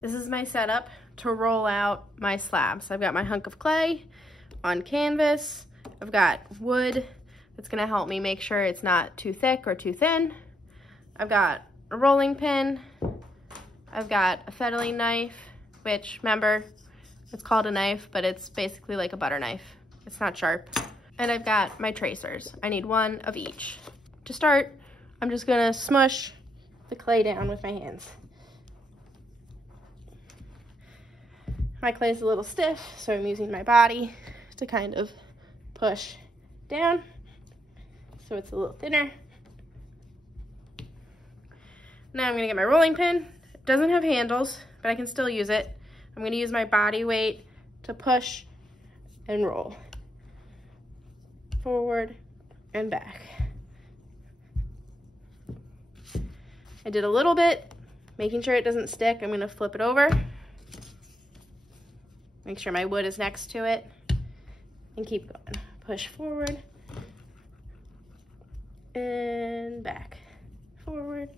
This is my setup to roll out my slabs. I've got my hunk of clay on canvas. I've got wood that's gonna help me make sure it's not too thick or too thin. I've got a rolling pin. I've got a fettling knife, which, remember, it's called a knife, but it's basically like a butter knife. It's not sharp. And I've got my tracers. I need one of each. To start, I'm just gonna smush the clay down with my hands. My clay is a little stiff, so I'm using my body to kind of push down so it's a little thinner. Now I'm gonna get my rolling pin. It doesn't have handles, but I can still use it. I'm gonna use my body weight to push and roll. Forward and back. I did a little bit, making sure it doesn't stick. I'm gonna flip it over. Make sure my wood is next to it and keep going. Push forward and back. Forward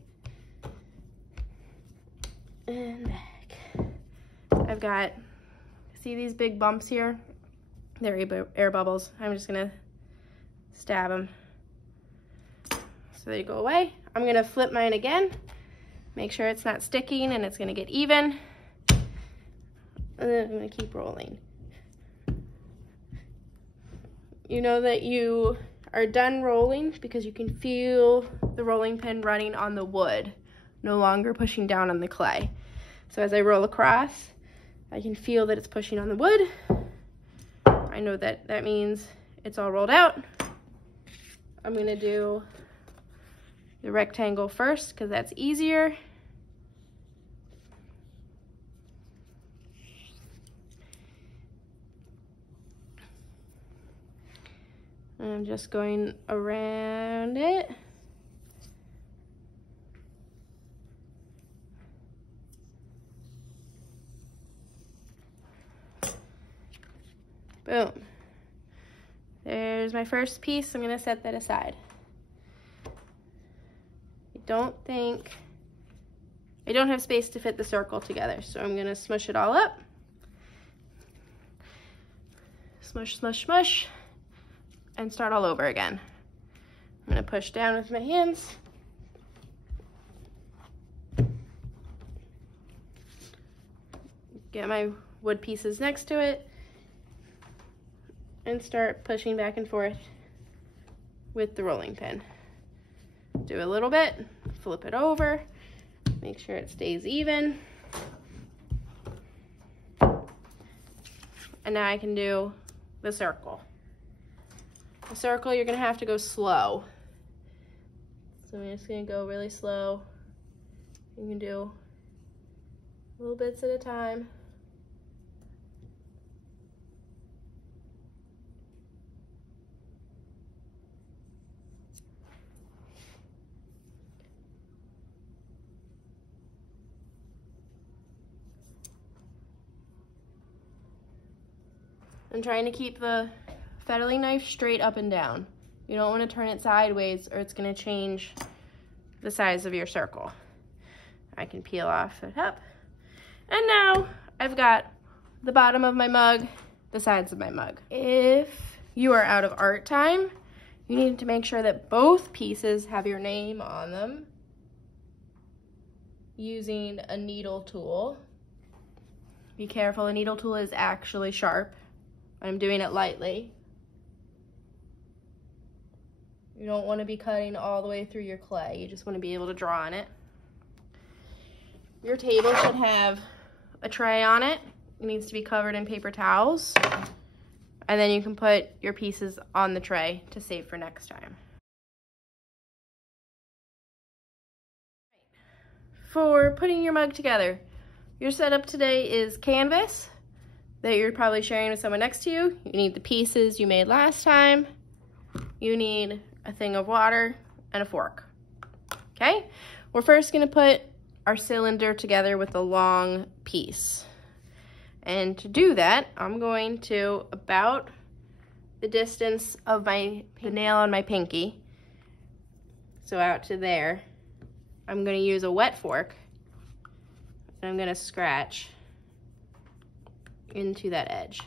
and back. I've got, see these big bumps here? They're air bubbles. I'm just gonna stab them so they go away. I'm gonna flip mine again, make sure it's not sticking and it's gonna get even. And then I'm gonna keep rolling. You know that you are done rolling because you can feel the rolling pin running on the wood, no longer pushing down on the clay. So as I roll across, I can feel that it's pushing on the wood. I know that that means it's all rolled out. I'm gonna do the rectangle first because that's easier. I'm just going around it. Boom. There's my first piece. I'm gonna set that aside. I don't have space to fit the circle together, so I'm gonna smush it all up. Smush, smush, smush. And start all over again. I'm gonna push down with my hands. Get my wood pieces next to it and start pushing back and forth with the rolling pin. Do a little bit, flip it over, make sure it stays even. And now I can do the circle. The circle, you're gonna have to go slow. So I'm just gonna go really slow. You can do little bits at a time. I'm trying to keep the fettling knife straight up and down. You don't want to turn it sideways or it's going to change the size of your circle. I can peel off the top. And now I've got the bottom of my mug, the sides of my mug. If you are out of art time, you need to make sure that both pieces have your name on them using a needle tool. Be careful, a needle tool is actually sharp. I'm doing it lightly. You don't want to be cutting all the way through your clay. You just want to be able to draw on it. Your table should have a tray on it. It needs to be covered in paper towels. And then you can put your pieces on the tray to save for next time. For putting your mug together, your setup today is canvas that you're probably sharing with someone next to you. You need the pieces you made last time. You need a thing of water and a fork. Okay? We're first gonna put our cylinder together with a long piece. And to do that, I'm going to about the distance of the nail on my pinky, so out to there, I'm gonna use a wet fork And I'm gonna scratch into that edge,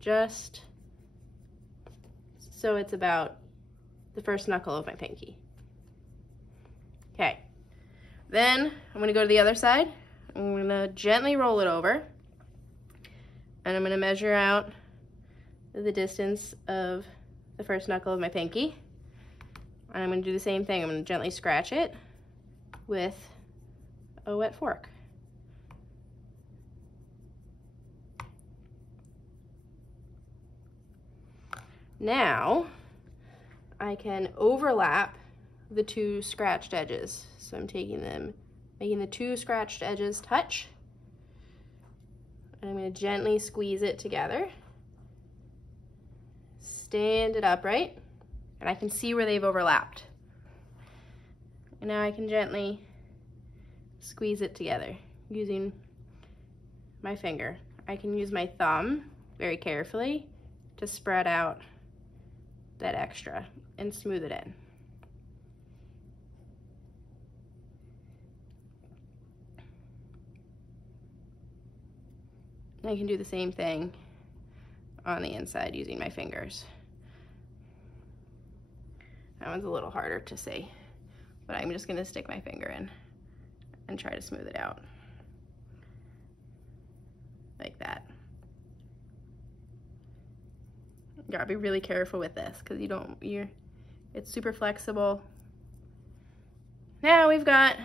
just so it's about the first knuckle of my pinky. Okay, then I'm gonna go to the other side. I'm gonna gently roll it over, and I'm gonna measure out the distance of the first knuckle of my pinky. And I'm gonna do the same thing. I'm gonna gently scratch it with a wet fork. Now, I can overlap the two scratched edges. So I'm taking them, making the two scratched edges touch. And I'm gonna gently squeeze it together. Stand it upright, and I can see where they've overlapped. And now I can gently squeeze it together using my finger. I can use my thumb very carefully to spread out that extra and smooth it in. And I can do the same thing on the inside using my fingers. That one's a little harder to see, but I'm just gonna stick my finger in and try to smooth it out. Like that. You gotta be really careful with this because it's super flexible. Now we've got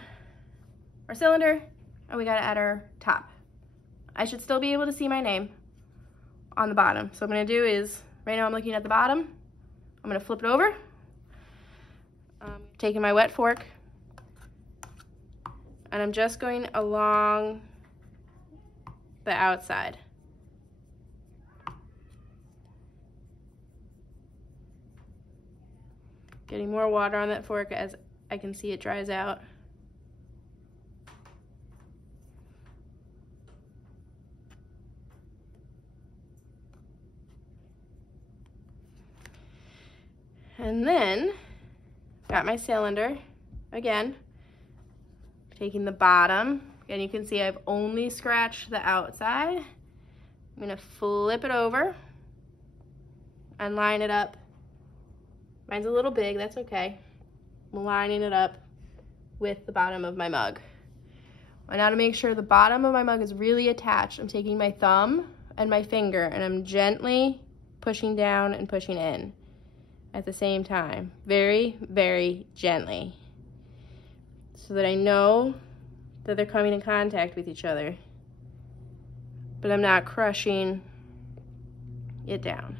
our cylinder and we gotta add our top. I should still be able to see my name on the bottom. So what I'm gonna do is, right now I'm looking at the bottom, I'm gonna flip it over. Taking my wet fork, and I'm just going along the outside. Getting more water on that fork as I can see it dries out. And then, got my cylinder, again, taking the bottom, and you can see I've only scratched the outside. I'm gonna flip it over and line it up. Mine's a little big, that's okay. I'm lining it up with the bottom of my mug. And now to make sure the bottom of my mug is really attached, I'm taking my thumb and my finger and I'm gently pushing down and pushing in at the same time, very, very gently, so that I know that they're coming in contact with each other, but I'm not crushing it down.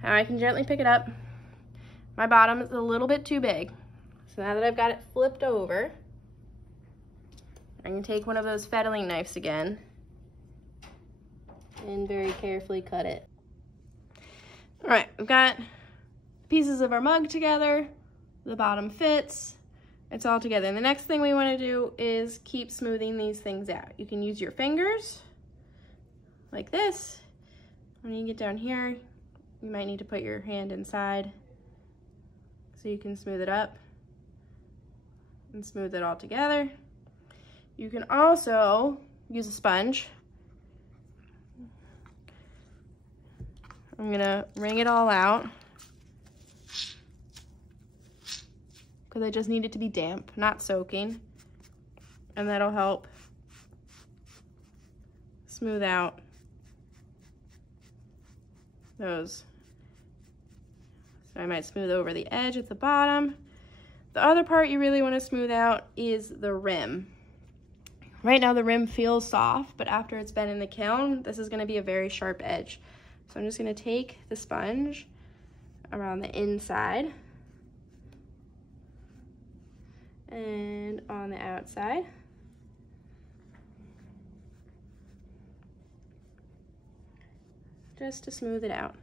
Now I can gently pick it up. My bottom is a little bit too big, so now that I've got it flipped over, I can take one of those fettling knives again and very carefully cut it. All right, we've got pieces of our mug together. The bottom fits. It's all together. And the next thing we want to do is keep smoothing these things out. You can use your fingers like this. When you get down here, you might need to put your hand inside so you can smooth it up and smooth it all together. You can also use a sponge. I'm gonna wring it all out because I just need it to be damp, not soaking, and that'll help smooth out those. So I might smooth over the edge at the bottom. The other part you really want to smooth out is the rim. Right now the rim feels soft, but after it's been in the kiln, this is going to be a very sharp edge. So I'm just going to take the sponge around the inside and on the outside. Just to smooth it out.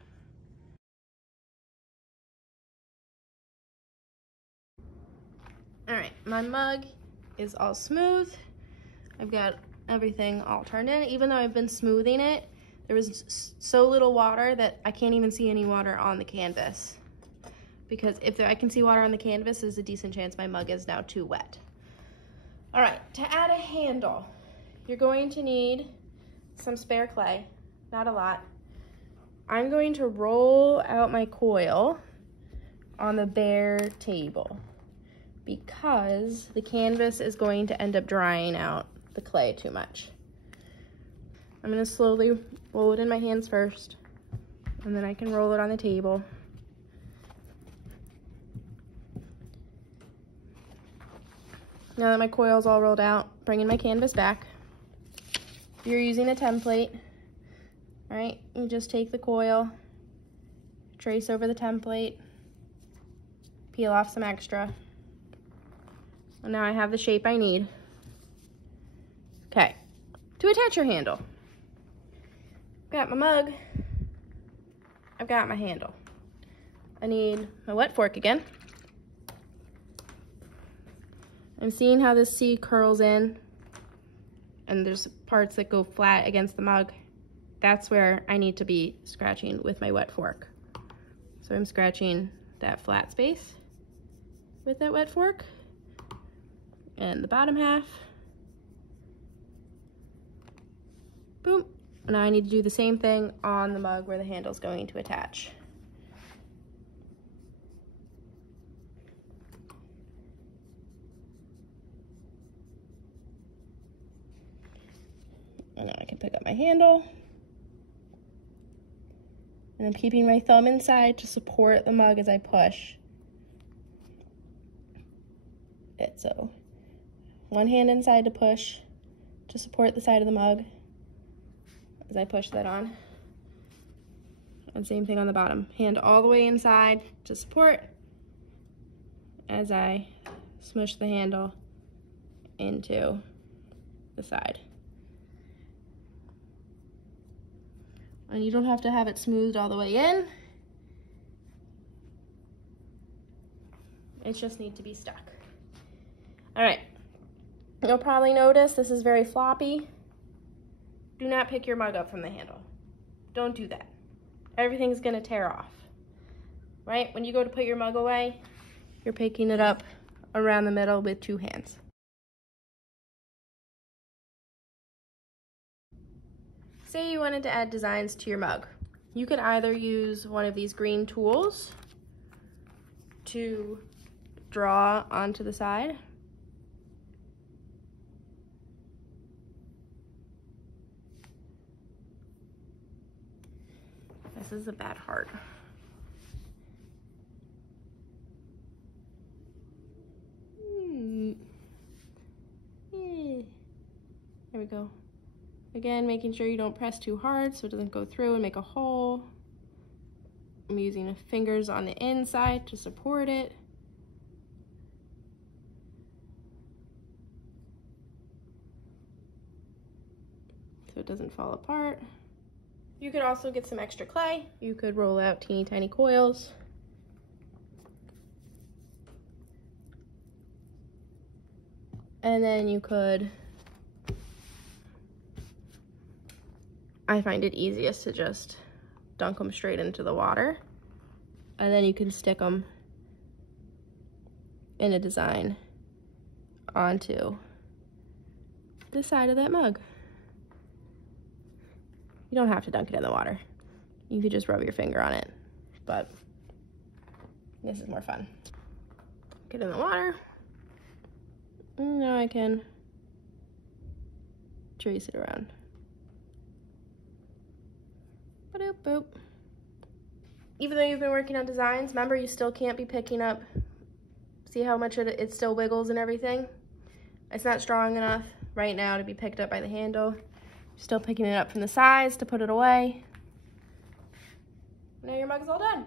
All right, my mug is all smooth. I've got everything all turned in. Even though I've been smoothing it, there was so little water that I can't even see any water on the canvas. Because if I can see water on the canvas, there's a decent chance my mug is now too wet. All right, to add a handle, you're going to need some spare clay, not a lot. I'm going to roll out my coil on the bare table because the canvas is going to end up drying out the clay too much. I'm gonna slowly roll it in my hands first, and then I can roll it on the table. Now that my coil's all rolled out, bringing my canvas back. If you're using a template, all right, you just take the coil, trace over the template, peel off some extra. And now I have the shape I need. Okay, to attach your handle, I've got my mug, I've got my handle. I need my wet fork again. I'm seeing how this C curls in, and there's parts that go flat against the mug. That's where I need to be scratching with my wet fork. So I'm scratching that flat space with that wet fork, and the bottom half. Boom. Now I need to do the same thing on the mug where the handle's going to attach. And now I can pick up my handle. And I'm keeping my thumb inside to support the mug as I push it. So one hand inside to push to support the side of the mug as I push that on. And same thing on the bottom. Hand all the way inside to support as I smush the handle into the side. And you don't have to have it smoothed all the way in. It just needs to be stuck. All right, you'll probably notice this is very floppy. Do not pick your mug up from the handle. Don't do that. Everything's gonna tear off, right? When you go to put your mug away, you're picking it up around the middle with two hands. Say you wanted to add designs to your mug. You could either use one of these green tools to draw onto the side. This is a bad heart. There we go. Again, making sure you don't press too hard so it doesn't go through and make a hole. I'm using the fingers on the inside to support it. So it doesn't fall apart. You could also get some extra clay. You could roll out teeny tiny coils. And then you could, I find it easiest to just dunk them straight into the water. And then you can stick them in a design onto the side of that mug. You don't have to dunk it in the water. You could just rub your finger on it, but this is more fun. Get in the water. Now I can trace it around. Ba-doop boop. Even though you've been working on designs, remember you still can't be picking up. See how much it still wiggles and everything? It's not strong enough right now to be picked up by the handle. Still picking it up from the sides to put it away. Now your mug is all done.